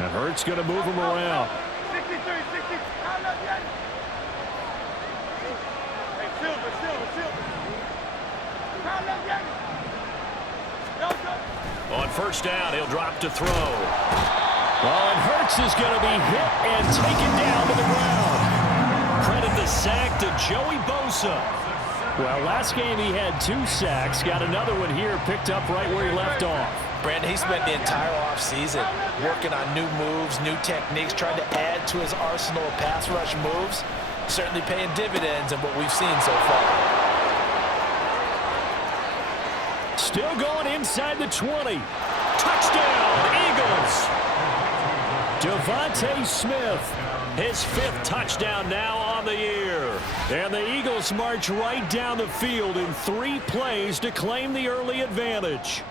And Hurts going to move him around. On first down, he'll drop to throw. Oh, and Hurts is going to be hit and taken down to the ground. Credit the sack to Joey Bosa. Well, last game he had 2 sacks. Got another one here, picked up right where he left off. Brandon, he spent the entire offseason working on new moves, new techniques, trying to add to his arsenal of pass rush moves. Certainly paying dividends in what we've seen so far. Still going inside the 20. Touchdown, Eagles. Devontae Smith, his 5th touchdown now on the year. And the Eagles march right down the field in 3 plays to claim the early advantage.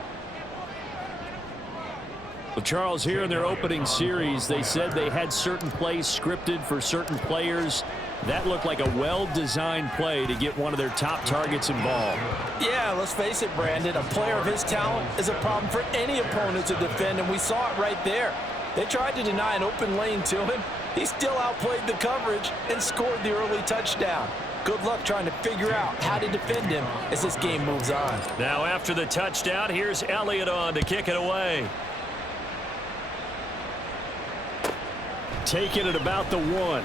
Well, Charles, here in their opening series, they said they had certain plays scripted for certain players. That looked like a well-designed play to get one of their top targets involved. Yeah, let's face it, Brandon. A player of his talent is a problem for any opponent to defend, and we saw it right there. They tried to deny an open lane to him. He still outplayed the coverage and scored the early touchdown. Good luck trying to figure out how to defend him as this game moves on. Now after the touchdown, here's Elliott on to kick it away. Taking it about the 1.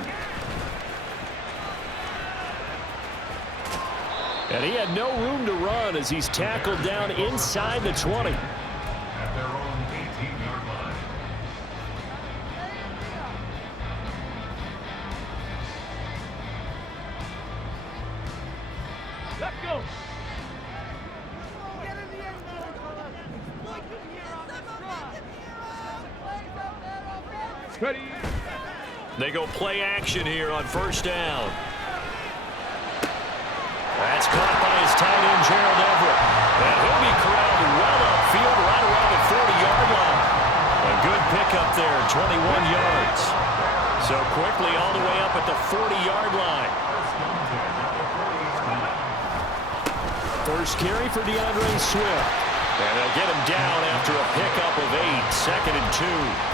And he had no room to run as he's tackled down inside the 20. At their own 18-yard line. Let's go. Ready. They go play action here on first down. That's caught by his tight end, Gerald Everett. And he'll be corralled well upfield right around the 40-yard line. A good pickup there, 21 yards. So quickly all the way up at the 40-yard line. First carry for DeAndre Swift. And they'll get him down after a pickup of 8, 2nd and 2.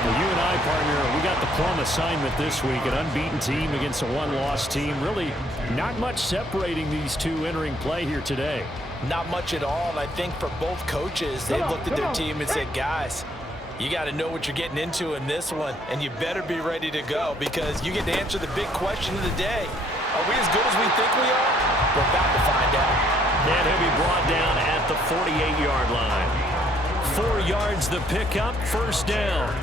Well, you and I, partner, we got the plum assignment this week, an unbeaten team against a one-loss team. Really not much separating these two entering play here today. Not much at all, and I think for both coaches, they looked at their team and said, guys, you got to know what you're getting into in this one, and you better be ready to go because you get to answer the big question of the day. Are we as good as we think we are? We're about to find out. And he'll be brought down at the 48-yard line. 4 yards the pickup, first down.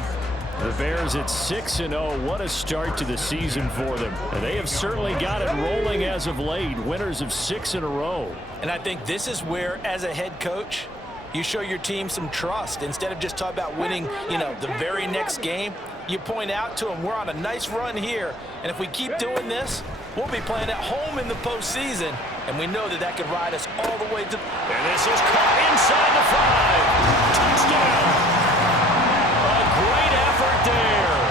The Bears at 6-0. What a start to the season for them. And they have certainly got it rolling as of late. Winners of 6 in a row. And I think this is where, as a head coach, you show your team some trust. Instead of just talking about winning, the very next game, you point out to them, we're on a nice run here. And if we keep doing this, we'll be playing at home in the postseason. And we know that could ride us all the way to... And this is caught inside the 5. Touchdown. Great effort there.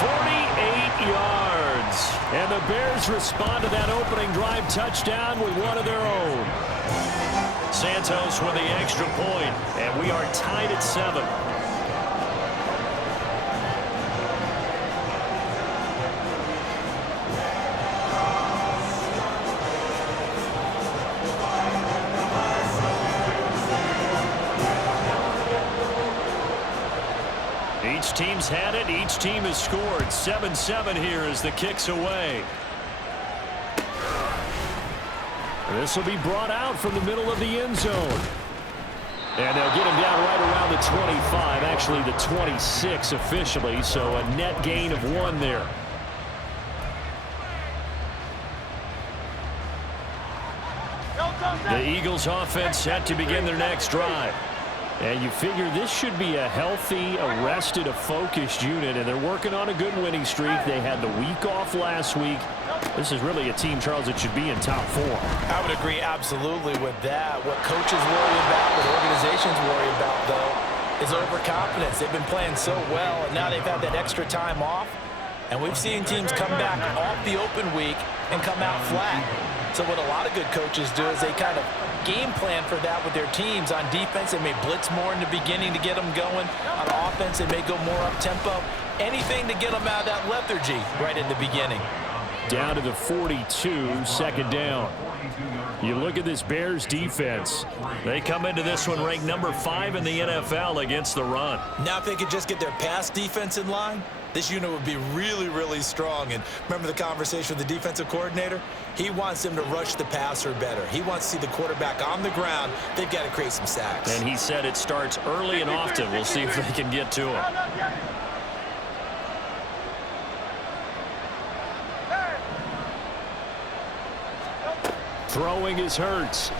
48 yards. And the Bears respond to that opening drive touchdown with one of their own. Santos with the extra point, and we are tied at 7. Each team's had it. Each team has scored. 7-7 here as the kick's away. This will be brought out from the middle of the end zone. And they'll get him down right around the 25, actually the 26 officially, so a net gain of 1 there. The Eagles offense set to begin their next drive. And you figure this should be a healthy, a rested, a focused unit, and they're working on a good winning streak. They had the week off last week. This is really a team, Charles, that should be in top 4. I would agree absolutely with that. What coaches worry about, what organizations worry about, though, is overconfidence. They've been playing so well, and now they've had that extra time off. And we've seen teams come back off the open week and come out flat. So what a lot of good coaches do is they kind of game plan for that with their teams. On defense, they may blitz more in the beginning to get them going. On offense, they may go more up-tempo. Anything to get them out of that lethargy right in the beginning. Down to the 42, second down. You look at this Bears defense. They come into this one ranked number 5 in the NFL against the run. Now if they could just get their pass defense in line, this unit would be really, really strong. And remember the conversation with the defensive coordinator? He wants them to rush the passer better. He wants to see the quarterback on the ground. They've got to create some sacks. And he said it starts early and often. We'll see if they can get to him. Throwing is Hurts.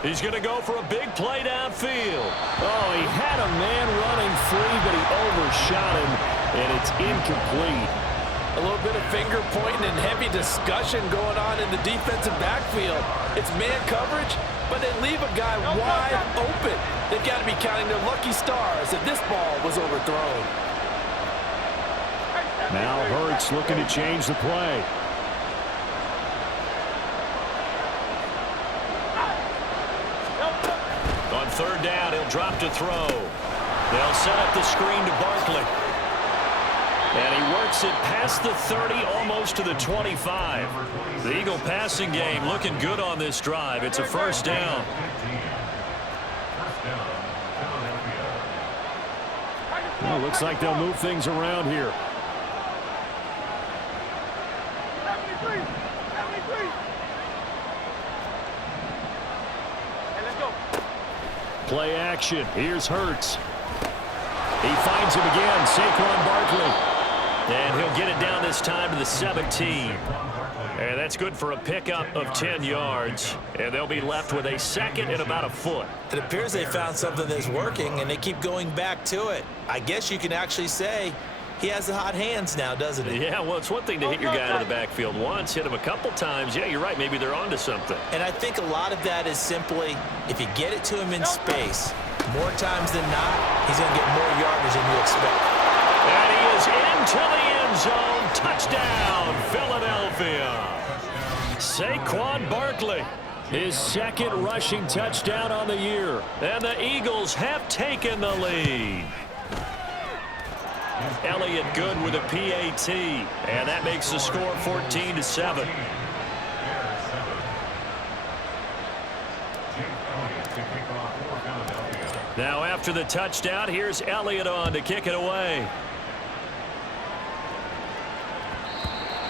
He's going to go for a big play downfield. Oh, he had a man running free, but he overshot him, and it's incomplete. A little bit of finger pointing and heavy discussion going on in the defensive backfield. It's man coverage, but they leave a guy wide open. They've got to be counting their lucky stars that this ball was overthrown. Now Hurts looking to change the play. On third down, he'll drop to throw. They'll set up the screen to Barkley. And he works it past the 30, almost to the 25. The Eagle passing game looking good on this drive. It's a first down. Well, looks like they'll move things around here. Play action. Here's Hurts. He finds him again. Saquon Barkley. And he'll get it down this time to the 17. And that's good for a pickup of 10 yards. And they'll be left with a second and about a foot. It appears they found something that's working, and they keep going back to it. I guess you can actually say he has the hot hands now, doesn't he? Yeah, well, it's one thing to hit your guy out of the backfield once, hit him a couple times. Yeah, you're right. Maybe they're onto something. And I think a lot of that is simply if you get it to him in space, more times than not, he's going to get more yardage than you expect. And he is into the end zone. Touchdown, Philadelphia. Saquon Barkley, his second rushing touchdown on the year. And the Eagles have taken the lead. Elliott good with a PAT, and that makes the score 14-7. Now after the touchdown, here's Elliott on to kick it away.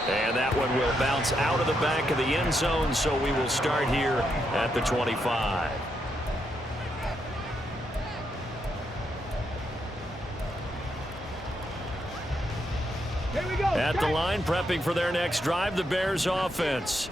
And that one will bounce out of the back of the end zone, so we will start here at the 25. At the line, prepping for their next drive, the Bears offense.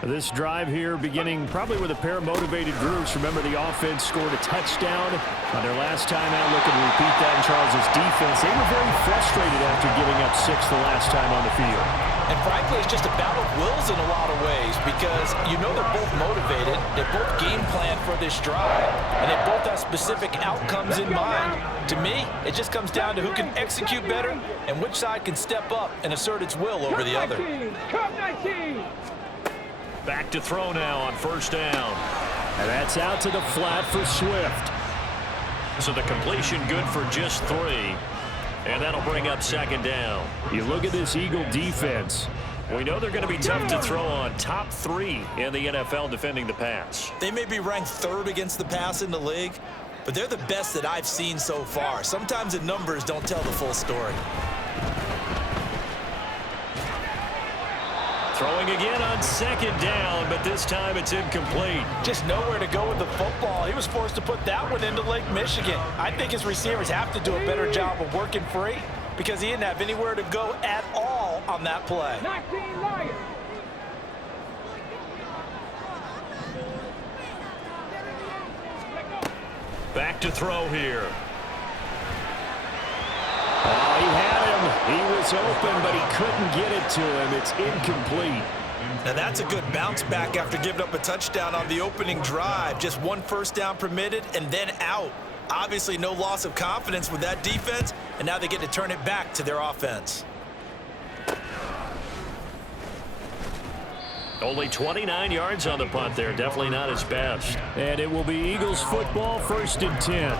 This drive here beginning probably with a pair of motivated groups. Remember, the offense scored a touchdown on their last time out. Looking to repeat that in Charles' defense. They were very frustrated after giving up 6 the last time on the field. And frankly, it's just a battle of wills in a lot of ways because you know they're both motivated. They both game plan for this drive, and they both have specific outcomes in mind. To me, it just comes down to who can execute better and which side can step up and assert its will over the other. Back to throw now on first down. And that's out to the flat for Swift. So the completion good for just 3. And that'll bring up second down. You look at this Eagle defense. We know they're going to be tough to throw on. Top 3 in the NFL defending the pass. They may be ranked 3rd against the pass in the league, but they're the best that I've seen so far. Sometimes the numbers don't tell the full story. Throwing again on second down, but this time it's incomplete. Just nowhere to go with the football. He was forced to put that one into Lake Michigan. I think his receivers have to do a better job of working free because he didn't have anywhere to go at all on that play. Back to throw here. Oh, he had him. He was open, but he couldn't get it to him. It's incomplete. Now that's a good bounce back after giving up a touchdown on the opening drive. Just 1 first down permitted and then out. Obviously no loss of confidence with that defense, and now they get to turn it back to their offense. Only 29 yards on the punt there. Definitely not his best. And it will be Eagles football, 1st and 10.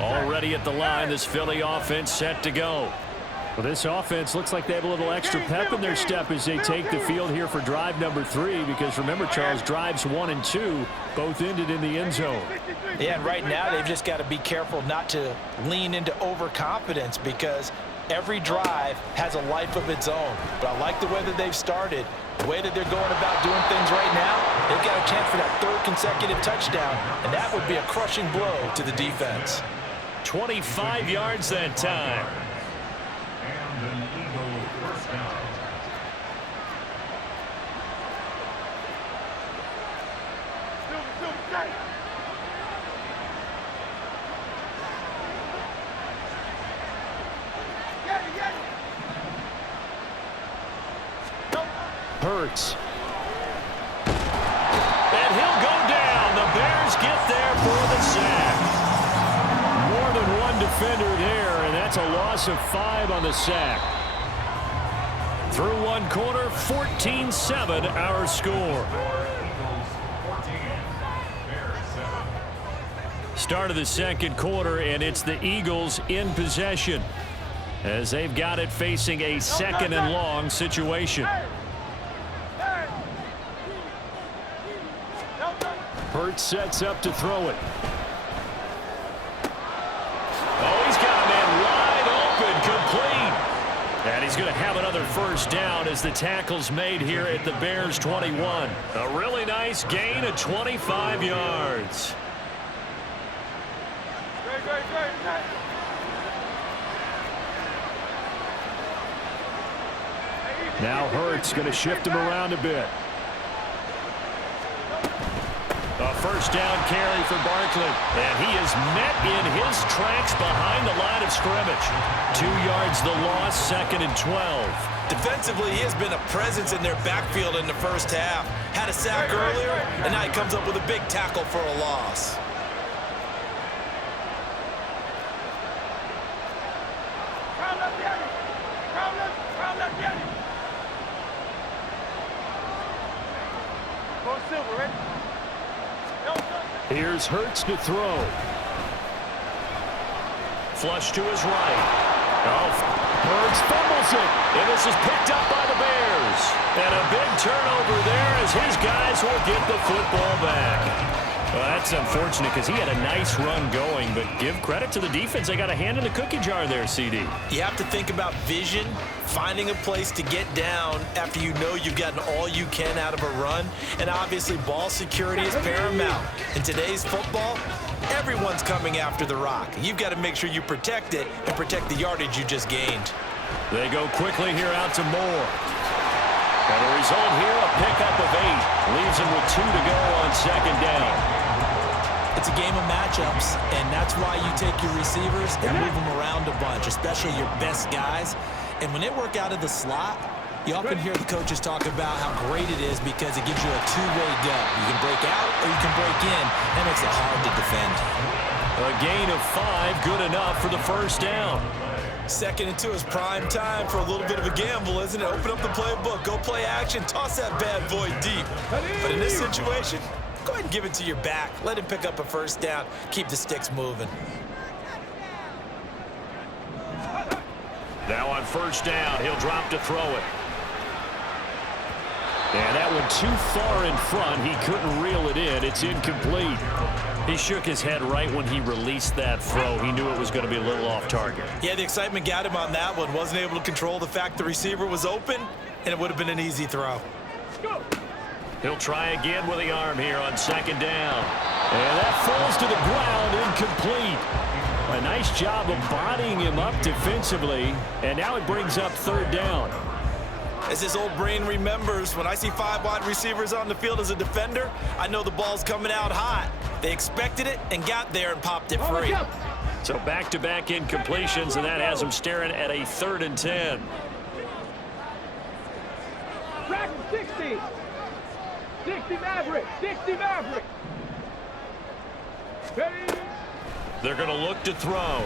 Already at the line, this Philly offense set to go. Well, this offense looks like they have a little extra pep in their step as they take the field here for drive number 3, because remember, Charles, drives 1 and 2 both ended in the end zone. Yeah, and right now they've just got to be careful not to lean into overconfidence, because every drive has a life of its own. But I like the way that they've started, the way that they're going about doing things right now. They've got a chance for that 3rd consecutive touchdown, and that would be a crushing blow to the defense. 25 yards that time. And an Eagle first down. Hurts. And he'll go down. The Bears get there for the sack. More than one defender there, and that's a loss of 5 on the sack. Through one quarter, 14-7 our score. Eagles 14, Bears 7. Start of the second quarter, and it's the Eagles in possession as they've got it facing a 2nd and long situation. Hurts sets up to throw it. Oh, he's got a man wide open, complete. And he's going to have another first down as the tackle's made here at the Bears 21. A really nice gain of 25 yards. Now Hurts going to shift him around a bit. A first down carry for Barkley. And he is met in his tracks behind the line of scrimmage. 2 yards the loss, 2nd and 12. Defensively, he has been a presence in their backfield in the first half. Had a sack earlier, and now he comes up with a big tackle for a loss. Here's Hurts to throw. Flush to his right. Oh, Hurts fumbles it. and this is picked up by the Bears. And a big turnover there as his guys will get the football back. Well, that's unfortunate because he had a nice run going, but give credit to the defense. They got a hand in the cookie jar there, CD. You have to think about vision, finding a place to get down after you know you've gotten all you can out of a run, and obviously ball security is paramount. In today's football, everyone's coming after the rock. You've got to make sure you protect it and protect the yardage you just gained. They go quickly here out to Moore. And the result here, a pickup of 8. Leaves him with 2 to go on 2nd down. It's a game of matchups, and that's why you take your receivers and move them around a bunch, especially your best guys. And when they work out of the slot, you often hear the coaches talk about how great it is because it gives you a two-way go. You can break out or you can break in. That makes it hard to defend. A gain of 5, good enough for the first down. 2nd and 2 is prime time for a little bit of a gamble, isn't it? Open up the playbook, go play action, toss that bad boy deep. But in this situation, go ahead and give it to your back. Let him pick up a first down. Keep the sticks moving. Now on first down, he'll drop to throw it. And that one too far in front. He couldn't reel it in. It's incomplete. He shook his head right when he released that throw. He knew it was going to be a little off target. Yeah, the excitement got him on that one. Wasn't able to control the fact the receiver was open, and it would have been an easy throw. He'll try again with the arm here on 2nd down. And that falls to the ground, incomplete. A nice job of bodying him up defensively, and now it brings up 3rd down. As his old brain remembers, when I see 5 wide receivers on the field as a defender, I know the ball's coming out hot. They expected it and got there and popped it free. So back-to-back incompletions, and that has him staring at a 3rd and 10. Track 60. 60 Maverick. 60 Maverick. They're going to look to throw.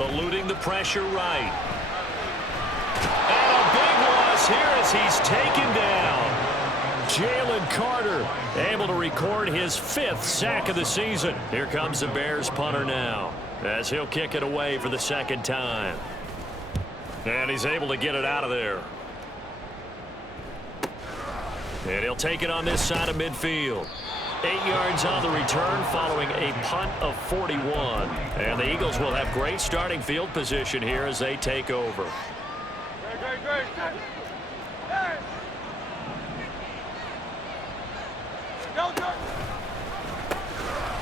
Eluding the pressure right. And a big loss here as he's taken down. Jalen Carter able to record his 5th sack of the season. Here comes the Bears punter now as he'll kick it away for the 2nd time. And he's able to get it out of there. And he'll take it on this side of midfield. 8 yards on the return following a punt of 41. And the Eagles will have great starting field position here as they take over.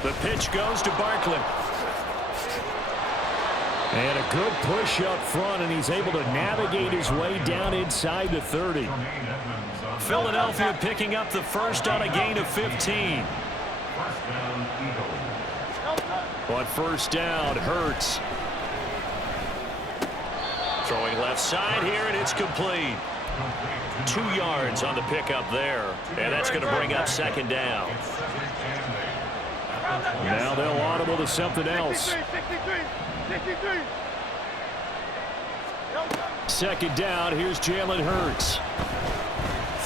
The pitch goes to Barkley. And a good push up front, and he's able to navigate his way down inside the 30. Philadelphia picking up the first on a gain of 15. On first down, Hurts. Throwing left side here, and it's complete. 2 yards on the pickup there, and that's going to bring up 2nd down. Now they'll audible to something else. 2nd down, here's Jalen Hurts.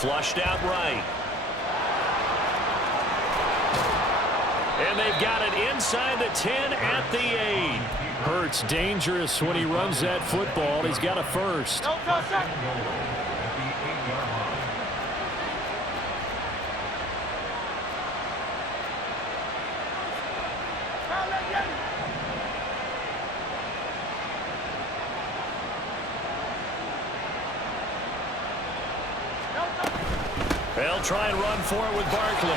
Flushed out right. And they've got it inside the 10 at the 8. Hurts dangerous when he runs that football. He's got a first. They'll try and run for it with Barkley.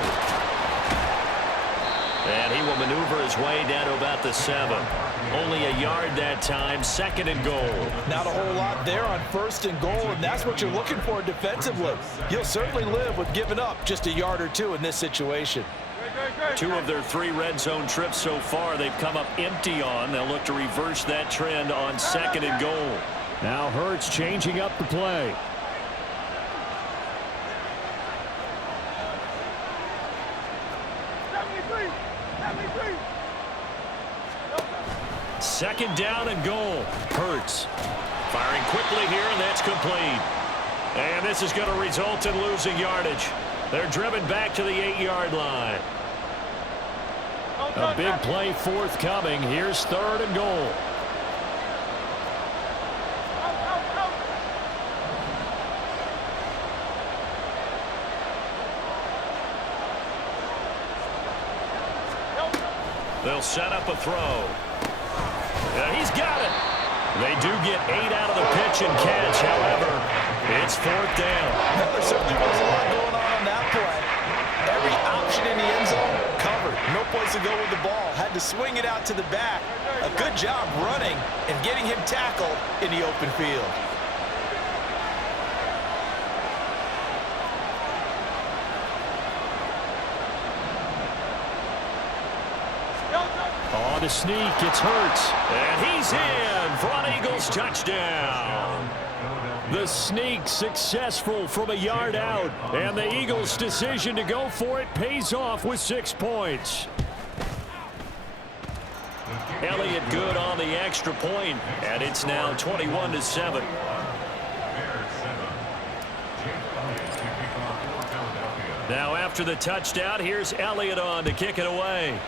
And he will maneuver his way down to about the 7. Only a yard that time, 2nd and goal. Not a whole lot there on 1st and goal, and that's what you're looking for defensively. You'll certainly live with giving up just a yard or 2 in this situation. 2 of their 3 red zone trips so far they've come up empty on. They'll look to reverse that trend on 2nd and goal. Now Hurts changing up the play. Second down and goal. Hurts firing quickly here, and that's complete. And this is going to result in losing yardage. They're driven back to the 8-yard line. A big play forthcoming. Here's 3rd and goal. They'll set up a throw. He's got it. They do get 8 out of the pitch and catch. However, it's 4th down. There certainly was a lot going on that play. Every option in the end zone covered. No place to go with the ball. Had to swing it out to the back. A good job running and getting him tackled in the open field. On the sneak, it's Hurts. And he's in for an Eagles touchdown. The sneak successful from a yard out. And the Eagles' decision to go for it pays off with 6 points. Elliott good on the extra point, and it's now 21-7. Now after the touchdown, here's Elliott on to kick it away.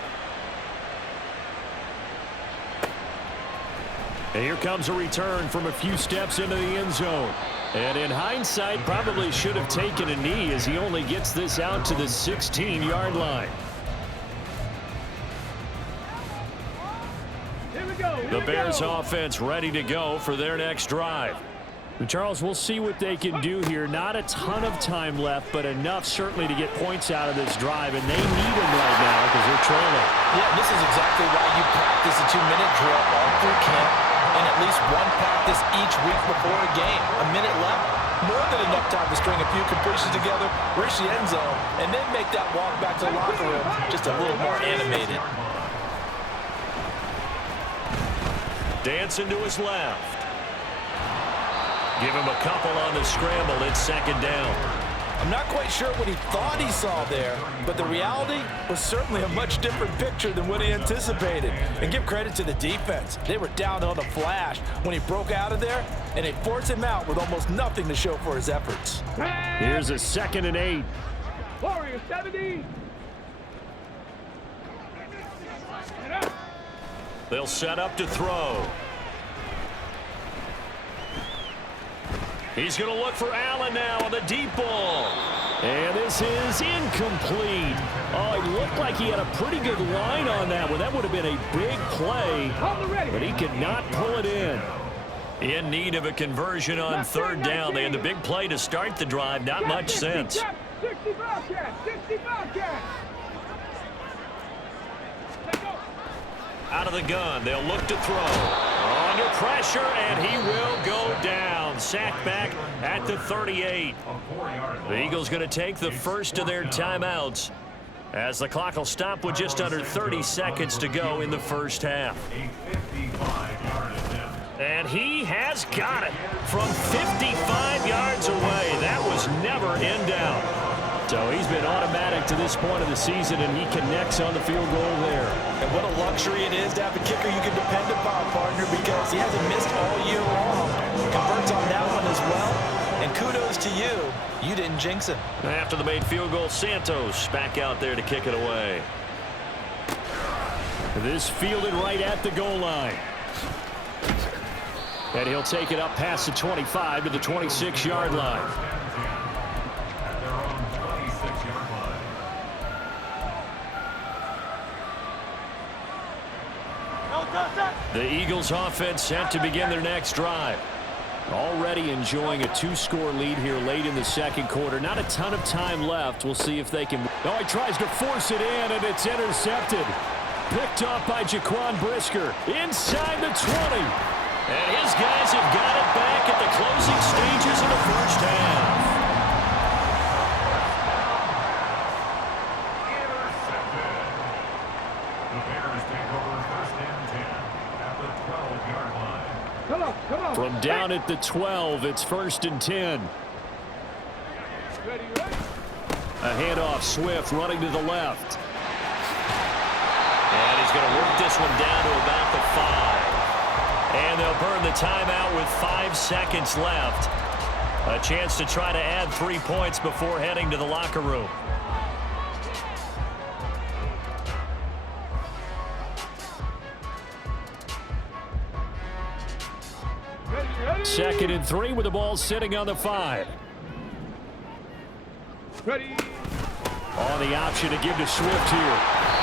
And here comes a return from a few steps into the end zone. And in hindsight, probably should have taken a knee as he only gets this out to the 16-yard line. The Bears offense ready to go for their next drive. And Charles, we'll see what they can do here. Not a ton of time left, but enough certainly to get points out of this drive, and they need them right now because they're trailing. Yeah, this is exactly why you practice a 2-minute drill all through camp and at least one practice each week before a game. A minute left, more than enough time to string a few completions together, reach the end zone, and then make that walk back to the locker room just a little more animated. Dancing to his left. Give him a couple on the scramble. It's 2nd down. I'm not quite sure what he thought he saw there, but the reality was certainly a much different picture than what he anticipated. And give credit to the defense. They were down on a flash when he broke out of there, and they forced him out with almost nothing to show for his efforts. Here's a 2nd and 8. Warriors 70. They'll set up to throw. He's going to look for Allen now on the deep ball. And this is incomplete. Oh, it looked like he had a pretty good line on that one. That would have been a big play, but he could not pull it in. In need of a conversion on 3rd down. They had the big play to start the drive. Not much sense. 60 Bobcats. 60 Bobcats. Out of the gun. They'll look to throw. Under pressure, and he will go down. Sacked back at the 38. The Eagles going to take the first of their timeouts as the clock will stop with just under 30 seconds to go in the first half. And he has got it from 55 yards away. That was never in doubt. So he's been automatic to this point of the season, and he connects on the field goal there. And what a luxury it is to have a kicker you can depend upon, partner, because he hasn't missed all year long. Converts on that one as well. And kudos to you. You didn't jinx him. After the made field goal, Santos back out there to kick it away. This fielded right at the goal line. And he'll take it up past the 25 to the 26-yard line. The Eagles offense set to begin their next drive. Already enjoying a 2-score lead here late in the second quarter. Not a ton of time left. We'll see if they can. Oh, he tries to force it in, and it's intercepted. Picked off by Jaquan Brisker inside the 20. And his guys have got it back at the closing stages of the first half. From down at the 12, it's 1st and 10. A handoff, Swift running to the left. And he's going to work this one down to about the 5. And they'll burn the timeout with 5 seconds left. A chance to try to add 3 points before heading to the locker room. Second and 3 with the ball sitting on the 5. Ready. On the option to give to Swift here.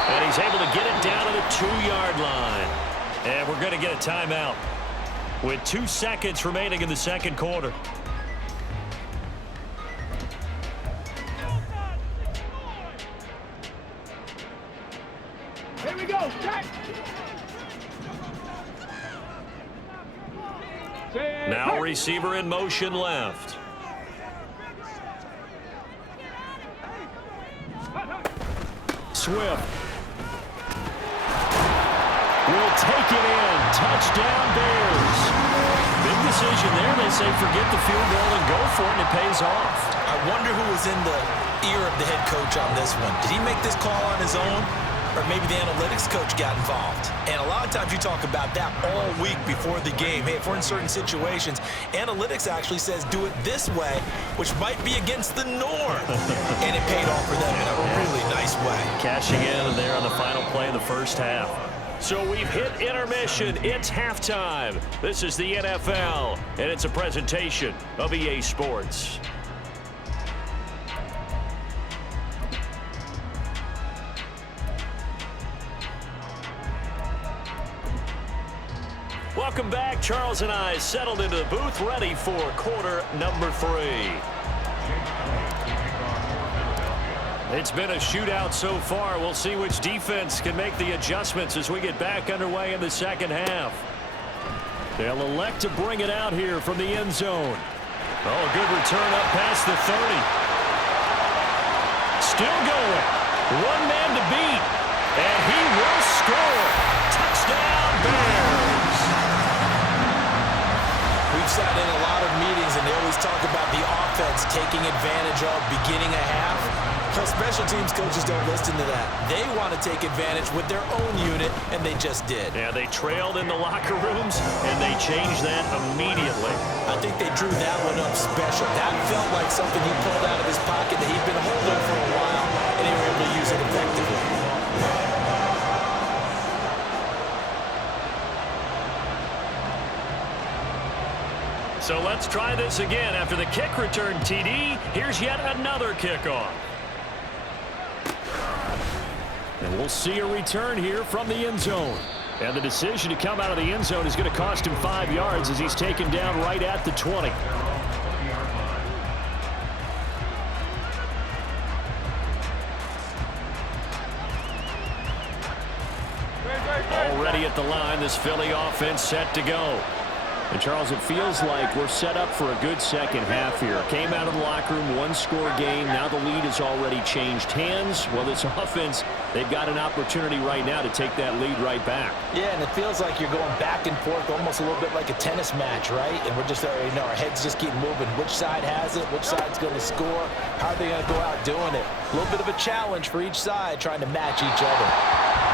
And he's able to get it down to the 2-yard line. And we're going to get a timeout with 2 seconds remaining in the second quarter. Here we go. Check. Now receiver in motion left. Swift will take it in. Touchdown Bears. Big decision there. They say forget the field goal and go for it, and it pays off. I wonder who was in the ear of the head coach on this one. Did he make this call on his own? Or maybe the analytics coach got involved. And a lot of times you talk about that all week before the game. Hey, if we're in certain situations, analytics actually says do it this way, which might be against the norm. And it paid off for them in a really nice way. Cashing in there on the final play of the first half. So we've hit intermission. It's halftime. This is the NFL, and it's a presentation of EA Sports. Welcome back. Charles and I settled into the booth, ready for quarter number 3. It's been a shootout so far. We'll see which defense can make the adjustments as we get back underway in the second half. They'll elect to bring it out here from the end zone. Oh, a good return up past the 30. Still going. One man to beat. And he will score. Touchdown, Bears. We We've sat in a lot of meetings, and they always talk about the offense taking advantage of beginning a half. But special teams coaches don't listen to that. They want to take advantage with their own unit, and they just did. Yeah, they trailed in the locker rooms, and they changed that immediately. I think they drew that one up special. That felt like something he pulled out of his pocket that he'd been holding for a while, and they were able to use it effectively. So let's try this again. After the kick return TD, here's yet another kickoff. And we'll see a return here from the end zone. And the decision to come out of the end zone is going to cost him 5 yards as he's taken down right at the 20. Already at the line, this Philly offense set to go. And, Charles, it feels like we're set up for a good second half here. Came out of the locker room, one-score game. Now the lead has already changed hands. Well, this offense, they've got an opportunity right now to take that lead right back. Yeah, and it feels like you're going back and forth almost a little bit like a tennis match, right? And we're just, our heads just keep moving. Which side has it? Which side's going to score? How are they going to go out doing it? A little bit of a challenge for each side trying to match each other.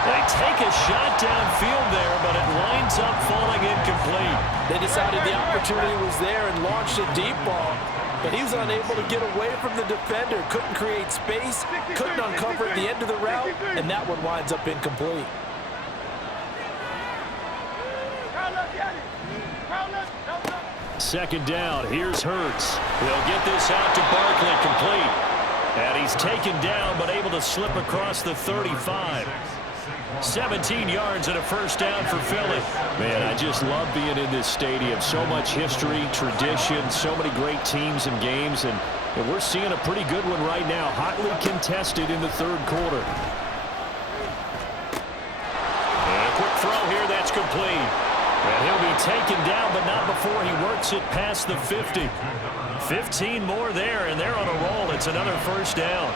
They take a shot downfield there, but it winds up falling incomplete. They decided the opportunity was there and launched a deep ball, but he was unable to get away from the defender, couldn't create space, couldn't uncover at the end of the route, and that one winds up incomplete. Second down, here's Hurts. They'll get this out to Barkley, complete. And he's taken down, but able to slip across the 35. 17 yards and a first down for Philly. Man, I just love being in this stadium. So much history, tradition, so many great teams and games, and we're seeing a pretty good one right now, hotly contested in the third quarter. And a quick throw here, that's complete. And he'll be taken down, but not before he works it past the 50. 15 more there, and they're on a roll. It's another first down.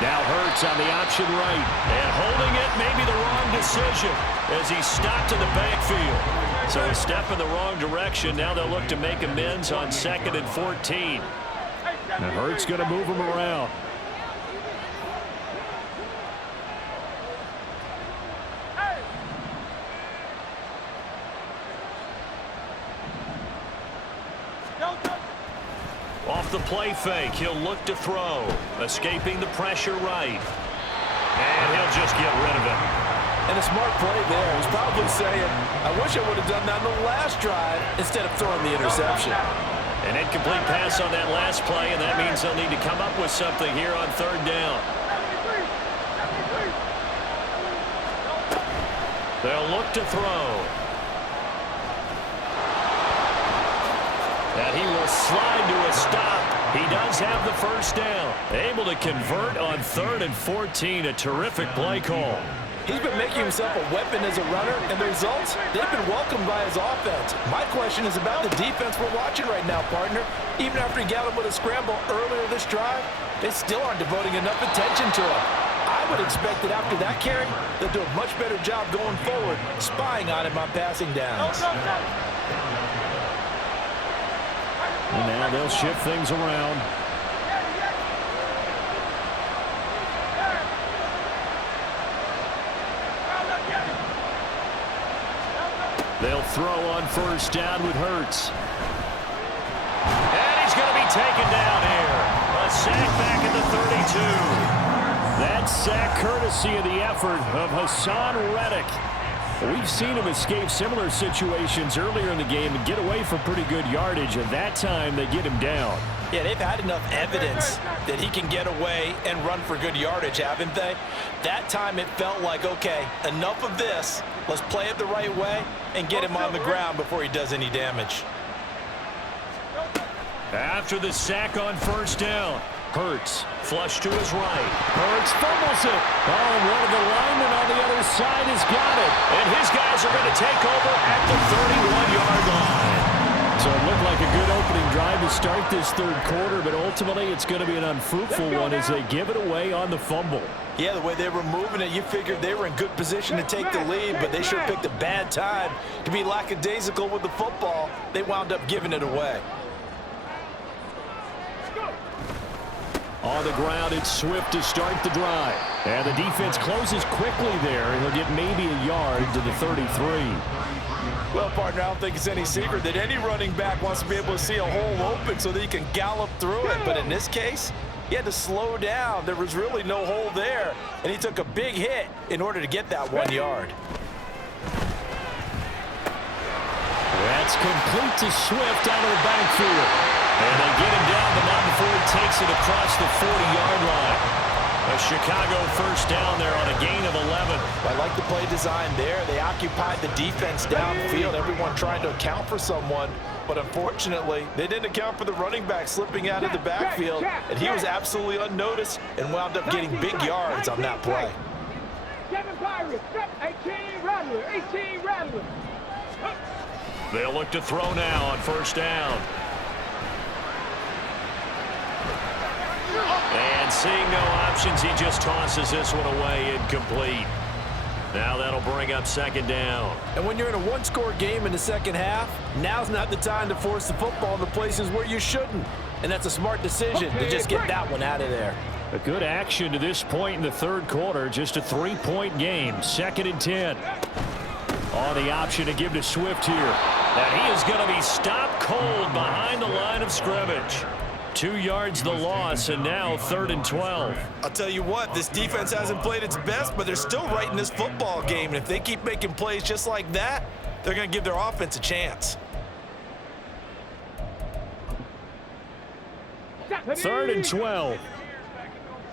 Now Hurts on the option right. And holding it, maybe the wrong decision as he's stopped in the backfield. So a step in the wrong direction. Now they'll look to make amends on 2nd and 14. Now Hurts going to move him around. Off the play fake, he'll look to throw. Escaping the pressure right. And he'll just get rid of it. And a smart play there. He's probably saying, I wish I would have done that on the last drive instead of throwing the interception. An incomplete pass on that last play, and that means they'll need to come up with something here on third down. They'll look to throw. And he will slide to a stop. He does have the first down. Able to convert on 3rd and 14. A terrific play call. He's been making himself a weapon as a runner, and the results, they've been welcomed by his offense. My question is about the defense we're watching right now, partner. Even after he got him with a scramble earlier this drive, they still aren't devoting enough attention to him. I would expect that after that carry, they'll do a much better job going forward, spying on him on passing downs. And now they'll shift things around. They'll throw on first down with Hurts. And he's going to be taken down here. A sack back at the 32. That sack courtesy of the effort of Hassan Reddick. We've seen him escape similar situations earlier in the game and get away for pretty good yardage, and that time they get him down. Yeah, they've had enough evidence that he can get away and run for good yardage, haven't they? That time it felt like, okay, enough of this. Let's play it the right way and get him on the ground before he does any damage. After the sack on first down, Hurts flush to his right. Hurts fumbles it. Oh, and one of the linemen on the other side has got it. And his guys are going to take over at the 31-yard line. So it looked like a good opening drive to start this third quarter, but ultimately it's going to be an unfruitful one as they give it away on the fumble. Yeah, the way they were moving it, you figured they were in good position to take the lead, but they sure picked a bad time to be lackadaisical with the football. They wound up giving it away. On the ground, it's Swift to start the drive. And the defense closes quickly there, and he'll get maybe a yard to the 33. Well, partner, I don't think it's any secret that any running back wants to be able to see a hole open so that he can gallop through it. But in this case, he had to slow down. There was really no hole there, and he took a big hit in order to get that 1 yard. That's complete to Swift out of the backfield. And they get him down the mountain before he takes it across the 40-yard line. A Chicago first down there on a gain of 11. I like the play design there. They occupied the defense downfield, everyone trying to account for someone. But unfortunately, they didn't account for the running back slipping out of the backfield, and he was absolutely unnoticed and wound up getting big yards on that play. 7 Pirates, 18 Rattler, 18 Rattler. They'll look to throw now on first down. And seeing no options, he just tosses this one away incomplete. Now that'll bring up second down. And when you're in a one-score game in the second half, now's not the time to force the football in the places where you shouldn't. And that's a smart decision to just get that one out of there. A good action to this point in the third quarter. Just a 3-point game. 2nd and 10. On the option to give to Swift here. And he is going to be stopped cold behind the line of scrimmage. 2 yards the loss, and now 3rd and 12. I'll tell you what, this defense hasn't played its best, but they're still right in this football game. And if they keep making plays just like that, they're going to give their offense a chance. 3rd and 12.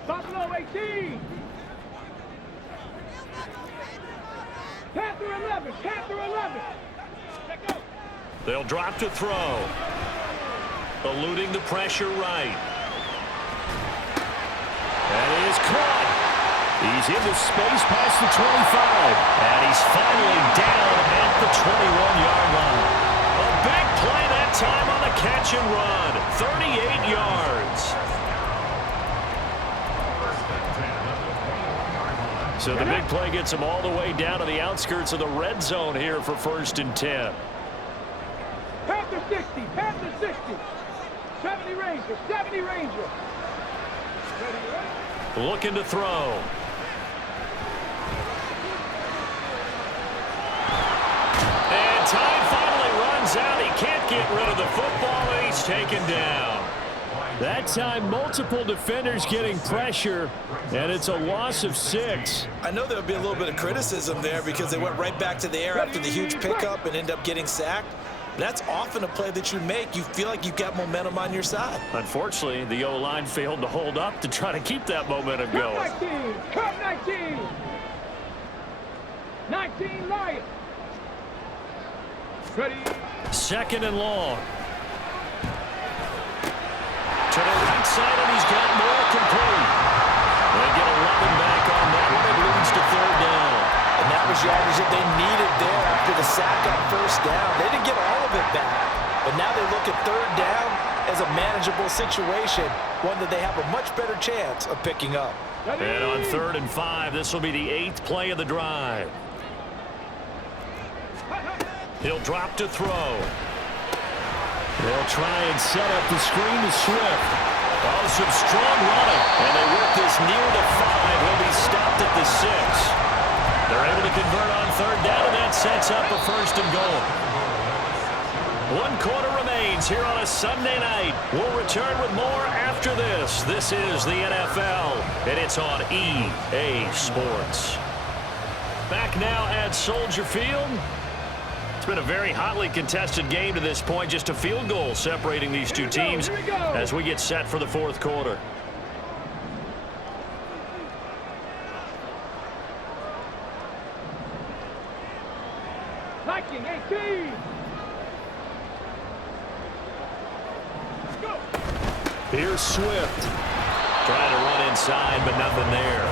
Buffalo 18. Panther 11, Panther 11. They'll drop to throw. Eluding the pressure right. That is caught. He's into space past the 25. And he's finally down at the 21-yard line. A big play that time on the catch and run. 38 yards. So the big play gets him all the way down to the outskirts of the red zone here for 1st and 10. Panther 60, Panther 60. 70 Ranger, 70 Ranger. Looking to throw. And time finally runs out. He can't get rid of the football, and he's taken down. That time, multiple defenders getting pressure, and it's a loss of 6. I know there'll be a little bit of criticism there because they went right back to the air after the huge pickup and end up getting sacked. That's often a play that you make. You feel like you've got momentum on your side. Unfortunately, the O-line failed to hold up to try to keep that momentum going. 19. 19 Lions. Ready. 2nd and long. To the right side, and he's got more complete. They get 11 back on that one. It leads to 3rd down. And that was yardage that they needed there after the sack on first down. They didn't get all of it back, but now they look at 3rd down as a manageable situation, one that they have a much better chance of picking up. And on 3rd and 5, this will be the 8th play of the drive. He'll drop to throw. They'll try and set up the screen to Swift. Oh, some strong running. And they work this near the 5. He'll be stopped at the 6. They're able to convert on 3rd down, and that sets up a 1st and goal. 1 quarter remains here on a Sunday night. We'll return with more after this. This is the NFL, and it's on EA Sports. Back now at Soldier Field. It's been a very hotly contested game to this point. Just a field goal separating these two teams as we get set for the 4th quarter. Viking 18. Go. Here's Swift. Trying to run inside, but nothing there.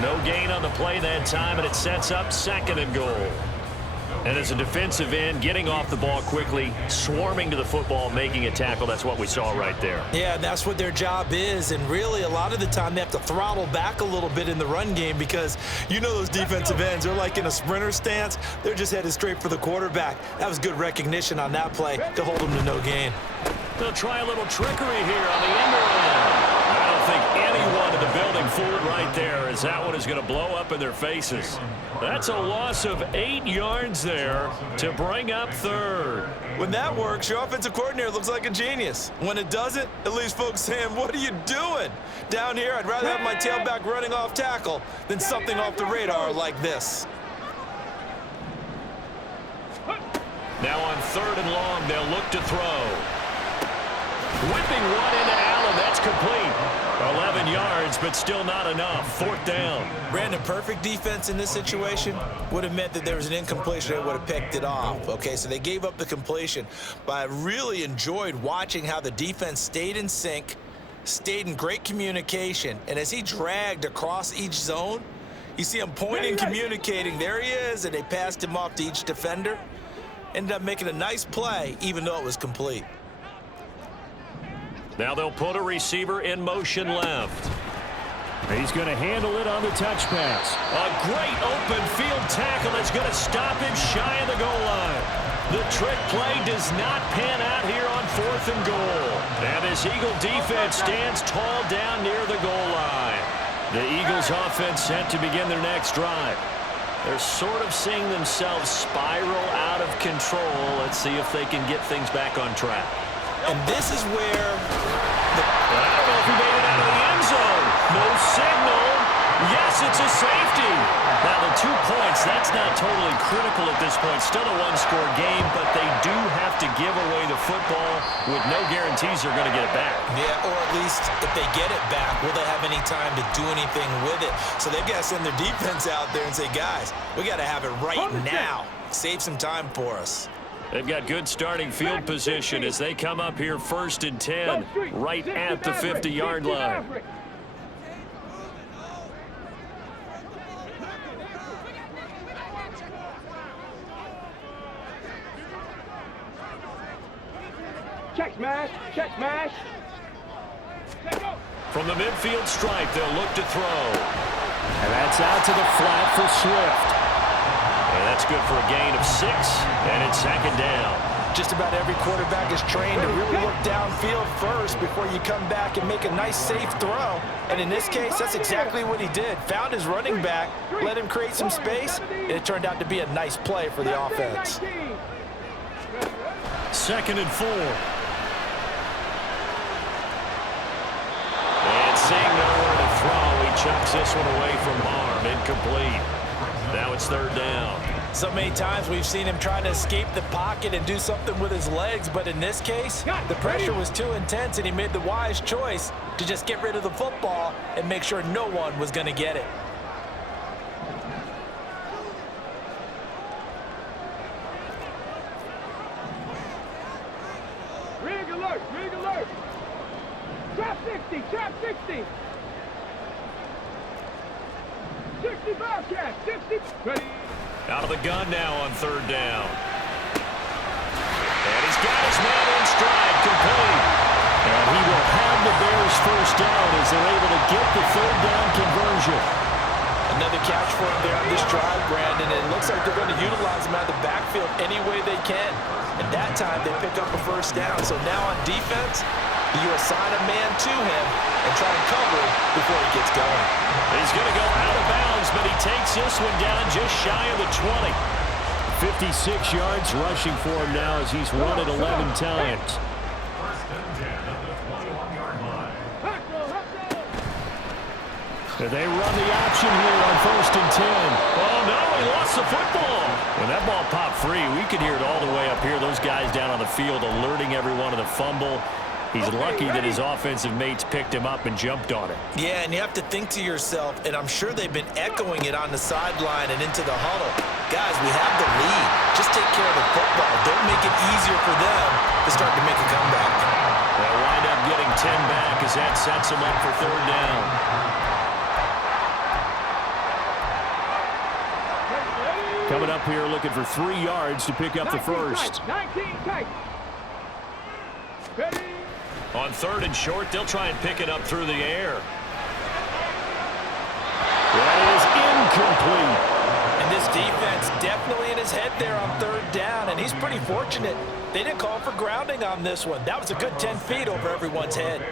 No gain on the play that time, and it sets up 2nd and goal. And as a defensive end, getting off the ball quickly, swarming to the football, making a tackle, that's what we saw right there. Yeah, that's what their job is. And really, a lot of the time, they have to throttle back a little bit in the run game because you know those defensive ends, they're like in a sprinter stance. They're just headed straight for the quarterback. That was good recognition on that play to hold them to no gain. They'll try a little trickery here on the end around. I don't think anyone in the building fooled right there, as that one is going to blow up in their faces. That's a loss of 8 yards there to bring up third. When that works, your offensive coordinator looks like a genius. When it doesn't, it leaves folks saying, what are you doing? Down here, I'd rather have my tailback running off tackle than something off the radar like this. Now on 3rd and long, they'll look to throw. Whipping one into Allen. That's complete. 11 yards, but still not enough. 4th down. Brandon, perfect defense in this situation would have meant that there was an incompletion. They would have picked it off. Okay, so they gave up the completion. But I really enjoyed watching how the defense stayed in sync, stayed in great communication. And as he dragged across each zone, you see him pointing, communicating. There he is, and they passed him off to each defender. Ended up making a nice play, even though it was complete. Now they'll put a receiver in motion left. He's going to handle it on the touch pass. A great open field tackle that's going to stop him shy of the goal line. The trick play does not pan out here on 4th and goal. And this Eagle defense stands tall down near the goal line. The Eagles offense set to begin their next drive. They're sort of seeing themselves spiral out of control. Let's see if they can get things back on track. And this is where I don't know if he made it out of the end zone. No signal. Yes, it's a safety. Now, the 2 points, that's not totally critical at this point. Still a one-score game, but they do have to give away the football with no guarantees they're going to get it back. Yeah, or at least if they get it back, will they have any time to do anything with it? So they've got to send their defense out there and say, guys, we got to have it right now. Save some time for us. They've got good starting field position as they come up here 1st and 10, right at the 50-yard line. Check smash, check smash. From the midfield stripe, they'll look to throw. And that's out to the flat for Swift. And that's good for a gain of 6, and it's 2nd down. Just about every quarterback is trained to really look downfield first before you come back and make a nice, safe throw. And in this case, that's exactly what he did. Found his running back, let him create some space, and it turned out to be a nice play for the offense. 2nd and 4. And seeing nowhere to throw, he chucks this one away from harm. Incomplete. Now it's 3rd down. So many times we've seen him trying to escape the pocket and do something with his legs, but in this case, the pressure was too intense and he made the wise choice to just get rid of the football and make sure no one was going to get it. Rig alert, rig alert. Trap 60, trap 60. 60 Bobcat, 60. Ready. Out of the gun now on 3rd down. And he's got his man in stride, complete. And he will have the Bears 1st down as they're able to get the 3rd down conversion. Another catch for him there on this drive, Brandon. And it looks like they're going to utilize him out of the backfield any way they can. And that time, they pick up a 1st down. So now on defense, you assign a man to him and try and cover him before he gets going. He's going to go out of bounds, but he takes this one down just shy of the 20. 56 yards rushing for him now as he's run it 11 times. 1st and 10 at the 21-yard line. They run the option here on 1st and 10. Oh, no, he lost the football. When that ball popped free, we could hear it all the way up here. Those guys down on the field alerting everyone of the fumble. He's lucky that his offensive mates picked him up and jumped on it. Yeah, and you have to think to yourself, and I'm sure they've been echoing it on the sideline and into the huddle. Guys, we have the lead. Just take care of the football. Don't make it easier for them to start to make a comeback. They'll wind up getting 10 back as that sets them up for 3rd down. coming up here looking for 3 yards to pick up the first. 19 tight. Ready. On 3rd and short, they'll try and pick it up through the air. That is incomplete. And this defense definitely in his head there on 3rd down, and he's pretty fortunate. They didn't call for grounding on this one. That was a good 10 feet over everyone's head.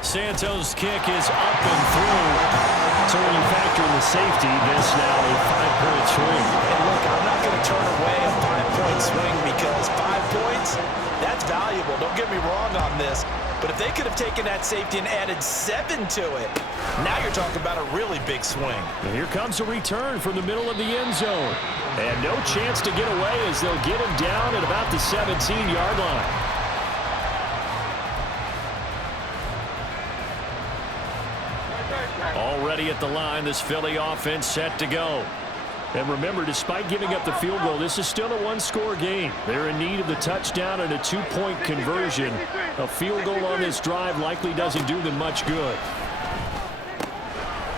Santos' kick is up and through. So when you factor in the safety, this now a 5-point swing. And look, I'm not going to turn away a 5-point swing because 5 points, that's valuable. Don't get me wrong on this. But if they could have taken that safety and added 7 to it, now you're talking about a really big swing. And here comes a return from the middle of the end zone. And no chance to get away as they'll get him down at about the 17-yard line. Already at the line, this Philly offense set to go. And remember, despite giving up the field goal, this is still a 1-score game. They're in need of the touchdown and a 2-point conversion. A field goal on this drive likely doesn't do them much good.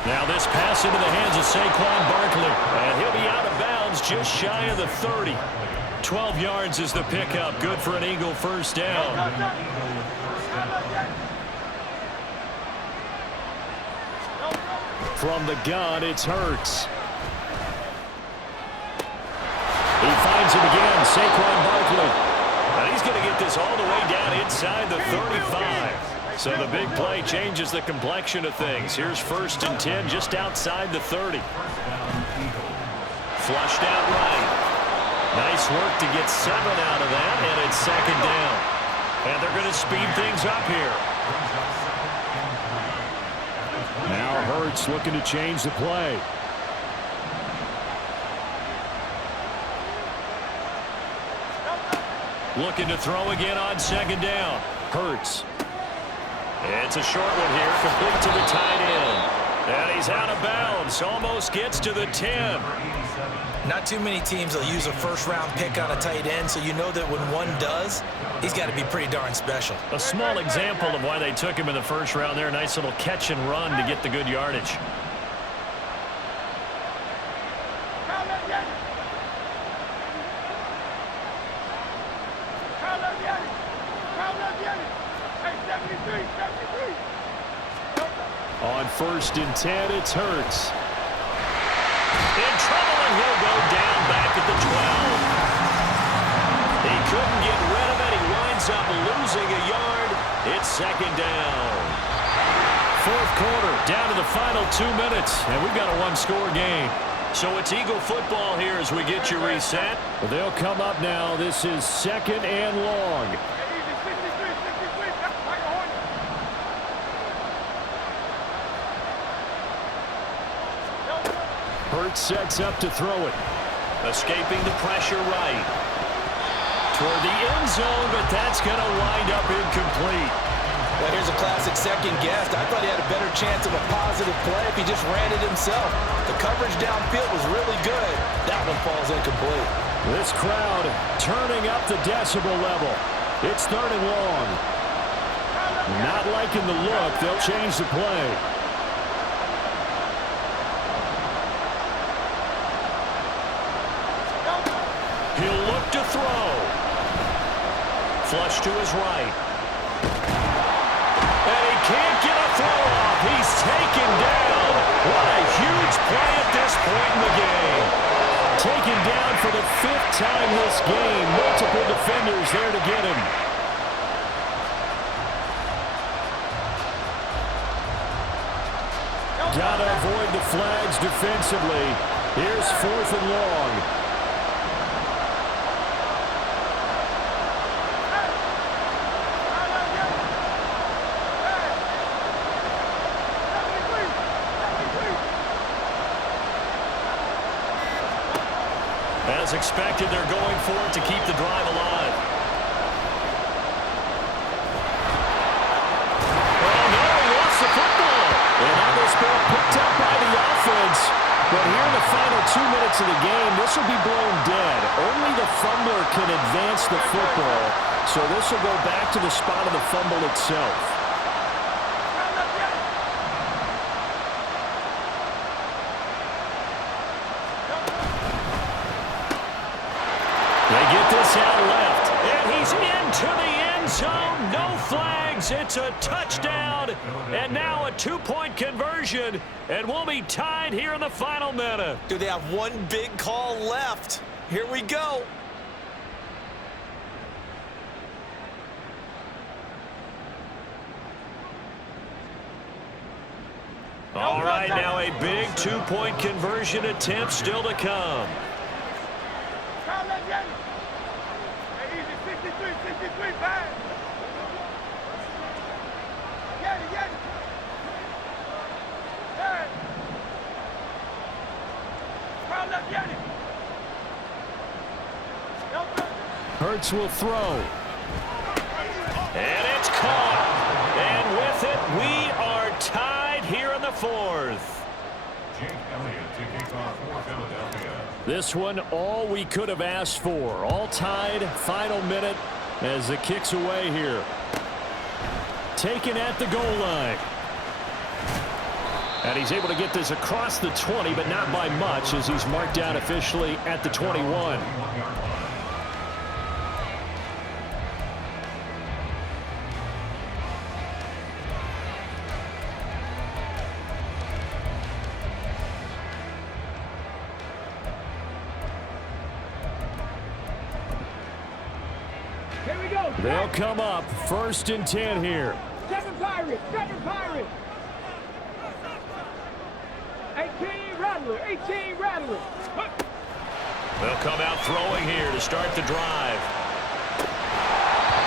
Now this pass into the hands of Saquon Barkley. And he'll be out of bounds just shy of the 30. 12 yards is the pickup. Good for an Eagle first down. From the gun, it's Hurts. He finds him again, Saquon Barkley. And he's going to get this all the way down inside the 35. So the big play changes the complexion of things. Here's 1st and 10 just outside the 30. Flushed out right. Nice work to get 7 out of that, and it's 2nd down. And they're going to speed things up here. Now Hurts looking to change the play. Looking to throw again on 2nd down. Hurts. It's a short one here, complete to the tight end. And he's out of bounds, almost gets to the 10. Not too many teams will use a 1st-round pick on a tight end, so you know that when one does, he's got to be pretty darn special. A small example of why they took him in the 1st round there. Nice little catch and run to get the good yardage. On 1st and 10, it's Hurts. In trouble, and he'll go down back at the 12. He couldn't get rid of it. He winds up losing a yard. It's 2nd down. 4th quarter, down to the final 2 minutes, and we've got a 1-score game. So it's Eagle football here as we get you reset. Well, they'll come up now. This is 2nd and long. Hurts sets up to throw it. Escaping the pressure right. Toward the end zone, but that's going to wind up incomplete. Well, here's a classic second guess. I thought he had a better chance of a positive play if he just ran it himself. The coverage downfield was really good. That one falls incomplete. This crowd turning up the decibel level. It's 3rd and long. Not liking the look. They'll change the play. He'll look to throw. Flush to his right. And he can't get a throw off. He's taken down. What a huge play at this point in the game. Taken down for the 5th time this game. Multiple defenders there to get him. Gotta avoid the flags defensively. Here's 4th and long. As expected, they're going for it to keep the drive alive. Oh, no, he lost the football. And now this ball picked up by the offense. But here in the final 2 minutes of the game, this will be blown dead. Only the fumbler can advance the football. So this will go back to the spot of the fumble itself. Hurts. It's a touchdown. And now a two-point conversion. And we'll be tied here in the final minute. Do they have one big call left? Here we go. All right, now a big two-point conversion attempt still to come. Easy, 63, 63, bang. Get it. Hey. Crowd left, get it. Hurts will throw. And it's caught. And with it, we are tied here in the fourth. Jake Elliott to kick off for Philadelphia. This one, all we could have asked for. All tied, final minute as the kick's away here. Taken at the goal line. And he's able to get this across the 20, but not by much as he's marked down officially at the 21. Here we go. They'll come up 1st and 10 here. 7 Pirates. 18 Rattler. 18 Rattler. They'll come out throwing here to start the drive.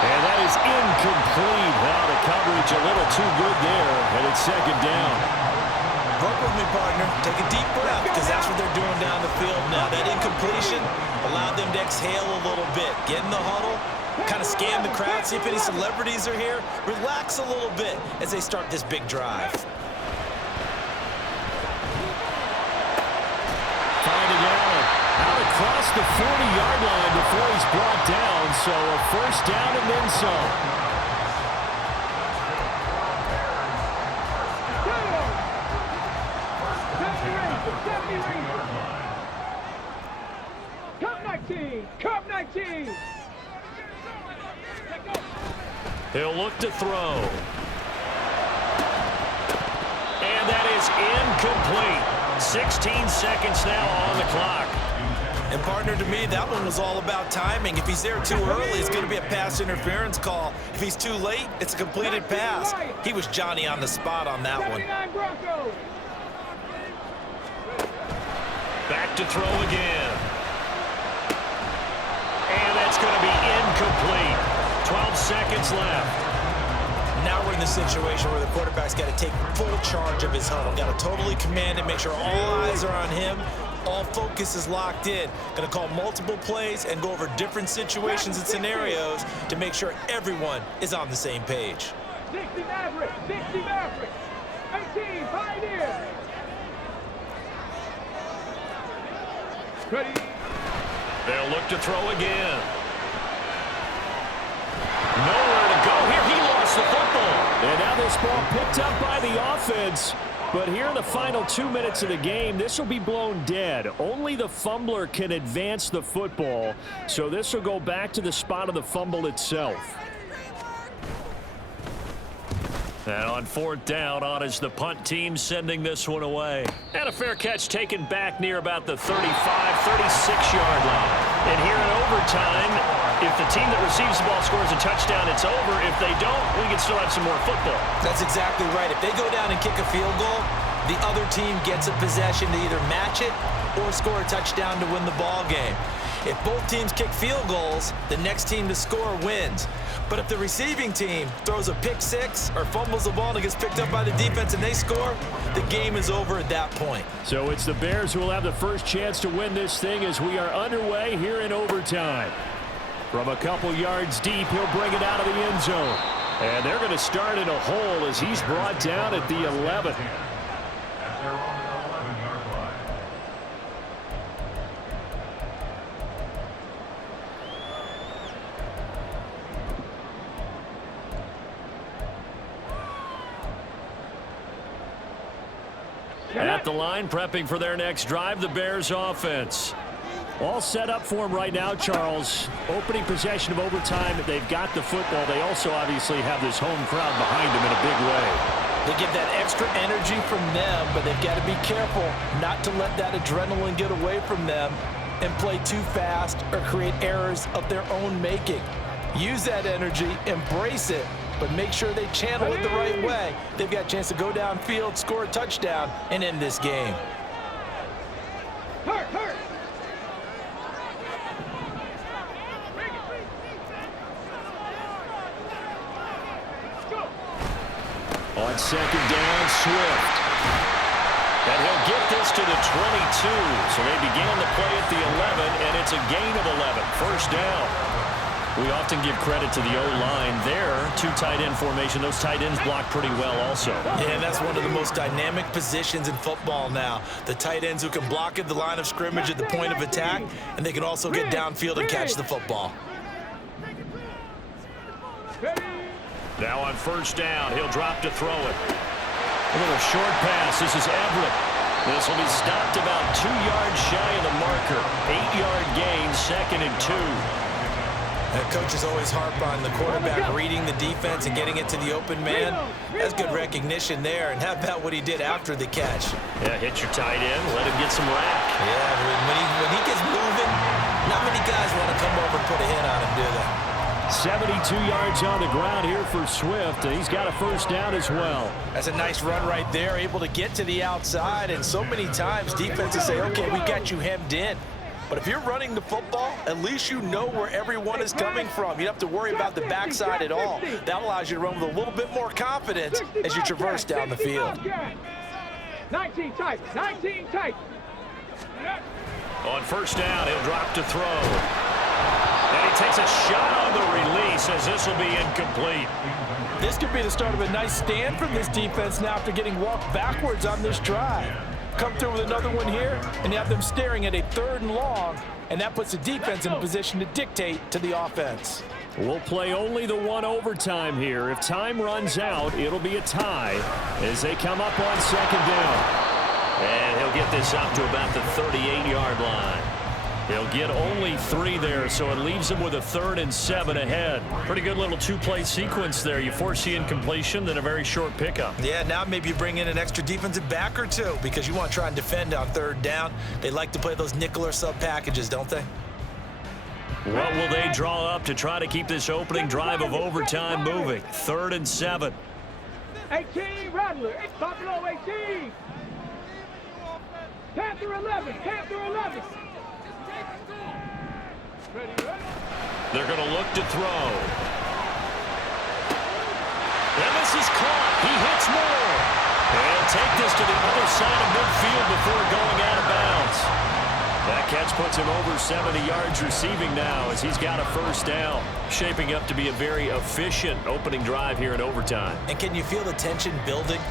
And that is incomplete. Now the coverage a little too good there, and it's 2nd down. Work with me, partner. Take a deep breath, because that's what they're doing down the field now. That incompletion allowed them to exhale a little bit. Get in the huddle, kind of scan the crowd, see if any celebrities are here. Relax a little bit as they start this big drive. Finding Allen out across the 40-yard line before he's brought down, so a 1st down and then some. Cup 19. He'll look to throw. And that is incomplete. 16 seconds now on the clock. And partner, to me, that one was all about timing. If he's there too early, it's going to be a pass interference call. If he's too late, it's a completed pass. He was Johnny on the spot on that one. Back to throw again. And that's going to be incomplete. 12 seconds left. Now we're in the situation where the quarterback's got to take full charge of his huddle. Got to totally command it, make sure all eyes are on him. All focus is locked in. Going to call multiple plays and go over different situations and scenarios to make sure everyone is on the same page. 60 Maverick, 60 Maverick, 18 Pioneer. Ready. They'll look to throw again. Nowhere to go here. He lost the football. And now this ball picked up by the offense. But here in the final 2 minutes of the game, this will be blown dead. Only the fumbler can advance the football. So this will go back to the spot of the fumble itself. And on 4th down, on is the punt team sending this one away. And a fair catch taken back near about the 35, 36-yard line. And here in overtime, if the team that receives the ball scores a touchdown, it's over. If they don't, we can still have some more football. That's exactly right. If they go down and kick a field goal, the other team gets a possession to either match it or score a touchdown to win the ball game. If both teams kick field goals, the next team to score wins. But if the receiving team throws a pick six or fumbles the ball and it gets picked up by the defense and they score, the game is over at that point. So it's the Bears who will have the first chance to win this thing as we are underway here in overtime. From a couple yards deep, he'll bring it out of the end zone. And they're going to start in a hole as he's brought down at the 11. At the line, prepping for their next drive, the Bears offense. All set up for him right now, Charles. Opening possession of overtime. They've got the football. They also obviously have this home crowd behind them in a big way. They get that extra energy from them, but they've got to be careful not to let that adrenaline get away from them and play too fast or create errors of their own making. Use that energy, embrace it, but make sure they channel it the right way. They've got a chance to go downfield, score a touchdown, and end this game. Hurt, hurt. On second down, Swift. And he'll get this to the 22. So they began the play at the 11, and it's a gain of 11. First down. We often give credit to the O-line there. Two tight end formation. Those tight ends block pretty well also. Yeah, and that's one of the most dynamic positions in football now. The tight ends who can block at the line of scrimmage at the point of attack, and they can also get downfield and catch the football. Now on first down, he'll drop to throw it. A little short pass. This is Everett. This will be stopped about 2 yards shy of the marker. 8-yard gain, 2nd and 2. That coach is always harp on the quarterback reading the defense and getting it to the open man. That's good recognition there. And how about what he did after the catch? Yeah, hit your tight end, let him get some rack. Yeah, when he gets moving, not many guys want to come over and put a hit on him, do they? 72 yards on the ground here for Swift, and he's got a first down as well. That's a nice run right there, able to get to the outside, and so many times defenses say, okay, we got you hemmed in. But if you're running the football, at least you know where everyone is coming from. You don't have to worry about the backside at all. That allows you to run with a little bit more confidence as you traverse down the field. 19 tight, 19 tight. On first down, he'll drop to throw. And he takes a shot on the release as this will be incomplete. This could be the start of a nice stand from this defense now after getting walked backwards on this drive. Come through with another one here, and you have them staring at a 3rd and long, and that puts the defense in a position to dictate to the offense. We'll play only the one overtime here. If time runs out, it'll be a tie as they come up on second down. And he'll get this up to about the 38-yard line. He'll get only 3 there, so it leaves him with a 3rd and 7 ahead. Pretty good little 2-play sequence there. You force the incompletion, then a very short pickup. Yeah, now maybe you bring in an extra defensive back or two because you want to try and defend on 3rd down. They like to play those nickel or sub packages, don't they? What will they draw up to try to keep this opening drive of overtime moving? 3rd and 7. 18, Rattler. Top low, 18. 10 through 11, 10 through 11. They're going to look to throw. And this is caught. He hits more. And take this to the other side of midfield before going out of bounds. That catch puts him over 70 yards receiving now as he's got a first down. Shaping up to be a very efficient opening drive here in overtime. And can you feel the tension building?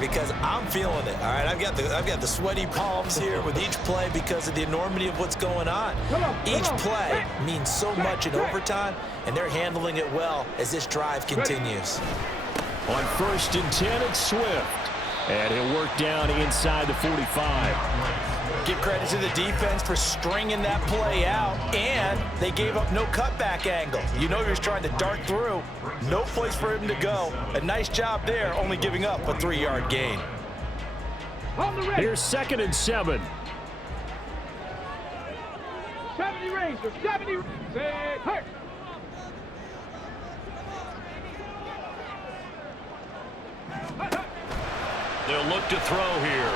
Because I'm feeling it. All right, I've got the sweaty palms here with each play because of the enormity of what's going on. Each play means so much in overtime, and they're handling it well as this drive continues. On 1st and 10, it's Swift. And he'll work down inside the 45. Give credit to the defense for stringing that play out, and they gave up no cutback angle. You know he was trying to dart through. No place for him to go. A nice job there, only giving up a 3-yard gain. Here's 2nd and 7. 70 Rangers, 70. Hurt. They'll look to throw here.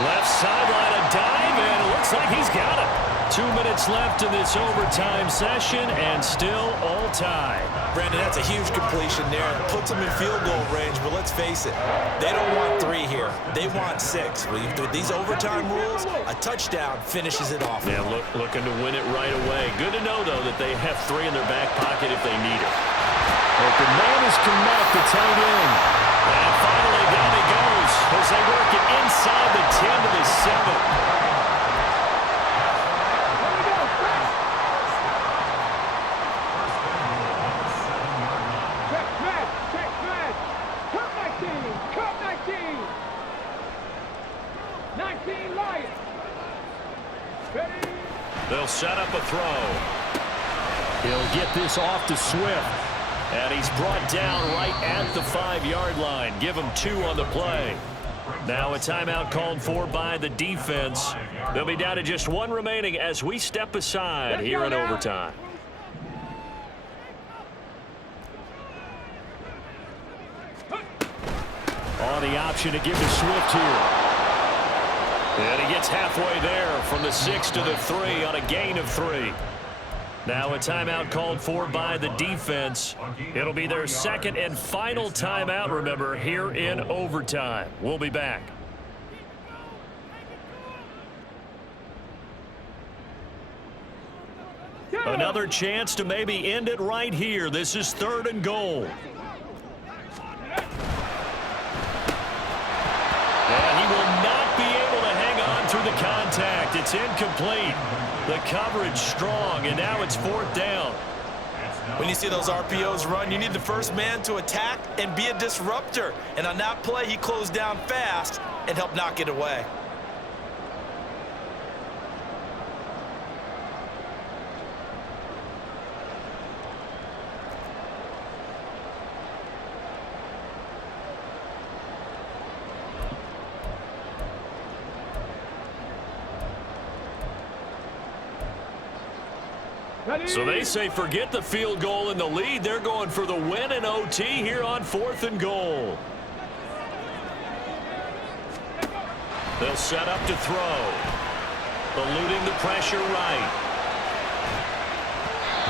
Left sideline, a dive, and it looks like he's got it. 2 minutes left in this overtime session, and still all tied. Brandon, that's a huge completion there. It puts them in field goal range, but let's face it, they don't want 3 here. They want 6. With these overtime rules, a touchdown finishes it off. Yeah, looking to win it right away. Good to know, though, that they have 3 in their back pocket if they need it. Open man is to Matt, the tight end. And finally down he goes as they work it inside the 10 to the 7. set up a throw. He'll get this off to Swift. And he's brought down right at the 5-yard line. Give him 2 on the play. Now a timeout called for by the defense. They'll be down to just 1 remaining as we step aside here in overtime. On the option to give to Swift here. And he gets halfway there from the 6 to the 3 on a gain of 3. Now a timeout called for by the defense. It'll be their second and final timeout, remember, here in overtime. We'll be back. Another chance to maybe end it right here. This is 3rd and goal. And he will not be able to hang on through the contact. It's incomplete. The coverage strong, and now it's 4th down. When you see those RPOs run, you need the first man to attack and be a disruptor. And on that play, he closed down fast and helped knock it away. So they say forget the field goal and the lead. They're going for the win in OT here on 4th and goal. They'll set up to throw. Eluding the pressure right.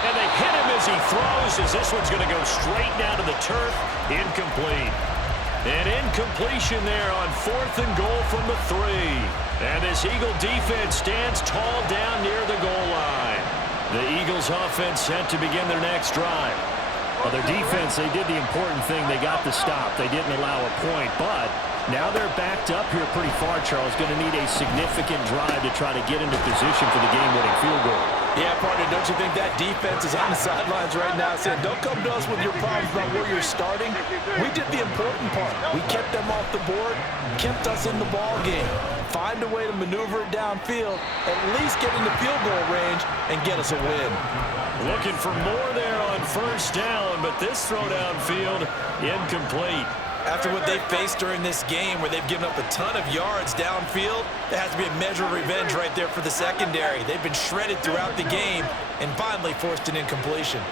And they hit him as he throws, as this one's going to go straight down to the turf. Incomplete. An incompletion there on 4th and goal from the 3. And this Eagle defense stands tall down near the goal line. The Eagles offense set to begin their next drive. Well, their defense, they did the important thing. They got the stop. They didn't allow a point, but now they're backed up here pretty far, Charles. Going to need a significant drive to try to get into position for the game-winning field goal. Yeah, partner, don't you think that defense is on the sidelines right now saying, don't come to us with your problems about where you're starting. We did the important part. We kept them off the board, kept us in the ball game. Find a way to maneuver it downfield, at least get into field goal range, and get us a win. Looking for more there on 1st down, but this throw downfield incomplete. After what they've faced during this game where they've given up a ton of yards downfield, there has to be a measure of revenge right there for the secondary. They've been shredded throughout the game and finally forced an incompletion.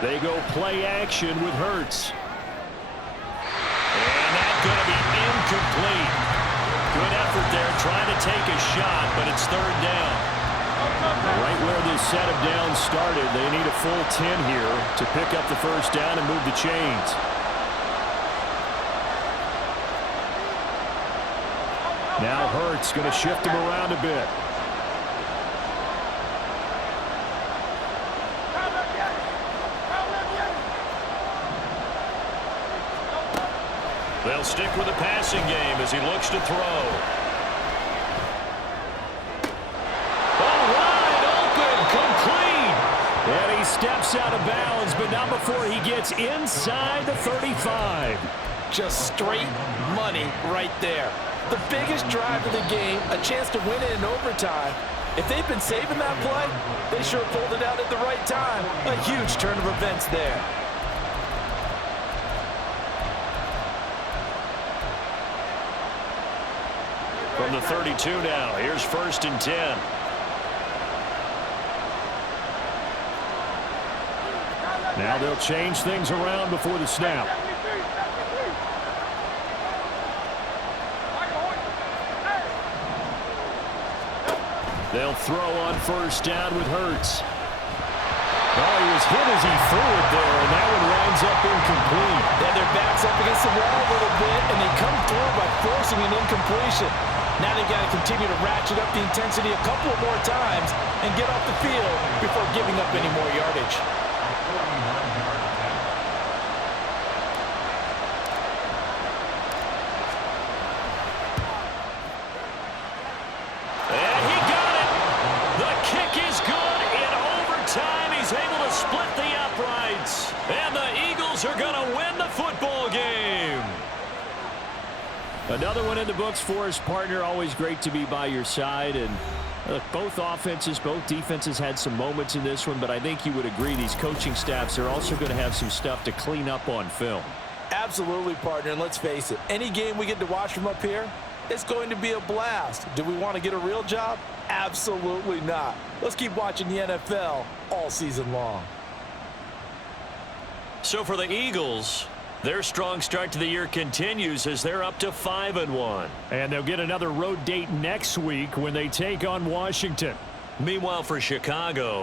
They go play action with Hurts. And that's going to be incomplete. Good effort there trying to take a shot, but it's 3rd down. Right where this set of downs started, they need a full 10 here to pick up the 1st down and move the chains. Now Hurts going to shift him around a bit. They'll stick with the passing game as he looks to throw. Oh, wide open, complete. And he steps out of bounds, but not before he gets inside the 35. Just straight money right there. The biggest drive of the game, a chance to win it in overtime. If they've been saving that play, they sure pulled it out at the right time. A huge turn of events there. From the 32 now, here's 1st and 10. Now they'll change things around before the snap. They'll throw on 1st down with Hurts. Oh, he was hit as he threw it there, and that one winds up incomplete. Yeah, their back's up against the wall a little bit, and they come through by forcing an incompletion. Now they've got to continue to ratchet up the intensity a couple more times and get off the field before giving up any more yardage. And he got it. The kick is good in overtime. He's able to split the uprights. And the Eagles are going to win the football game. Another one in the books for his partner. Always great to be by your side. And Look, both offenses, both defenses had some moments in this one, but I think you would agree these coaching staffs are also going to have some stuff to clean up on film. Absolutely, partner, and let's face it, any game we get to watch from up here, it's going to be a blast. Do we want to get a real job? Absolutely not. Let's keep watching the NFL all season long. So for the Eagles, their strong start to the year continues as they're up to 5-1. And they'll get another road date next week when they take on Washington. Meanwhile, for Chicago,